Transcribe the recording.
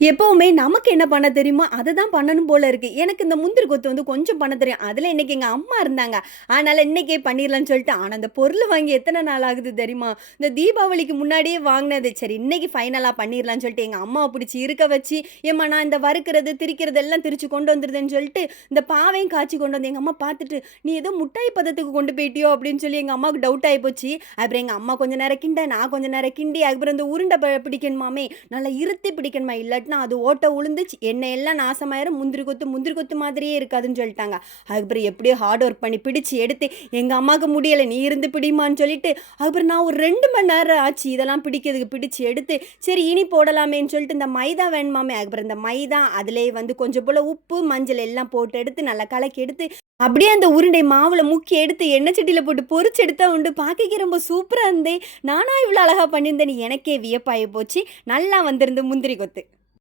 எப்பவுமே நமக்கு என்ன பண்ண தெரியுமோ, அத தான் பண்ணணும் போல இருக்கு. எனக்கு இந்த முந்திரி கொத்து வந்து கொஞ்சம் பண்ண தெரியும். அதுல இன்னைக்கு எங்க அம்மா இருந்தாங்க. அதனால இன்னைக்கே பண்ணிர்லான்னு சொல்லிட்டு, ஆனா அந்த பொருள் வாங்கி எத்தன நாள் ஆகுது தெரியுமா? இந்த தீபாவளிக்கு முன்னாடியே வாங்குனது. சரி இன்னைக்கு ஃபைனலா பண்ணிர்லான்னு சொல்லிட்டு எங்க அம்மாவ பிடிச்சு இருக்க வச்சு, "ஏம்மா நான் இந்த வறுக்கிறது, திரிக்கிறது எல்லாம் திரிச்சு கொண்டு வந்துருதேன்னு" சொல்லிட்டு, இந்த பாவையும் காய்ச்சி கொண்டு வந்து எங்க அம்மா பார்த்துட்டு, "நீ ஏதோ முட்டாய் பதத்துக்கு கொண்டு போயிட்டியோ?" அப்படின்னு சொல்லி எங்க அம்மாவுக்கு டவுட் ஆயிப்போச்சு. அப்புறம் எங்க அம்மா கொஞ்ச நேரம் கிண்ட, நான் கொஞ்ச நேரம் கிண்டி, அதுக்கப்புறம் இந்த உருண்ட பிடிக்கணுமாமே, நல்லா இறுத்தி பிடிக்கணுமா, இல்லாட்டினா அது ஓட்டை உழுந்து எண்ணெய் எல்லாம் நாசமாயிரும். முந்திரி கொத்து மாதிரியே இருக்காதுன்னு சொல்லிட்டாங்க. அதுக்கப்புறம் எப்படியோ ஹார்ட் ஒர்க் பண்ணி பிடிச்சு எடுத்து, எங்க அம்மாவுக்கு முடியல. நீ இருந்து பிடிம்மான்னு சொல்லிட்டு, அதுக்கப்புறம் நான் ஒரு 2 மணி நேரம் ஆச்சு இதெல்லாம் பிடிக்கிறதுக்கு. பிடிச்சு எடுத்து, சரி இனி போடலாமேன்னு சொல்லிட்டு இந்த மைதா வேணுமாமே, அதுக்கப்புறம் இந்த மைதா அதிலேயே வந்து கொஞ்சம் போல உப்பு, மஞ்சள் எல்லாம் போட்டு எடுத்து நல்லா கலக்கி எடுத்து, அப்படியே அந்த உருண்டை மாவுல முக்கி எடுத்து எண்ணெய் சட்டியில போட்டு பொரிச்சு எடுத்தா உண்டு. பார்க்கவே ரொம்ப சூப்பரா இருந்தே. நானா இவ்வளோ அழகா பண்ணியிருந்தேன்னு எனக்கே வியப்பாயி போச்சு. நல்லா வந்திருந்து முந்திரி கொத்து.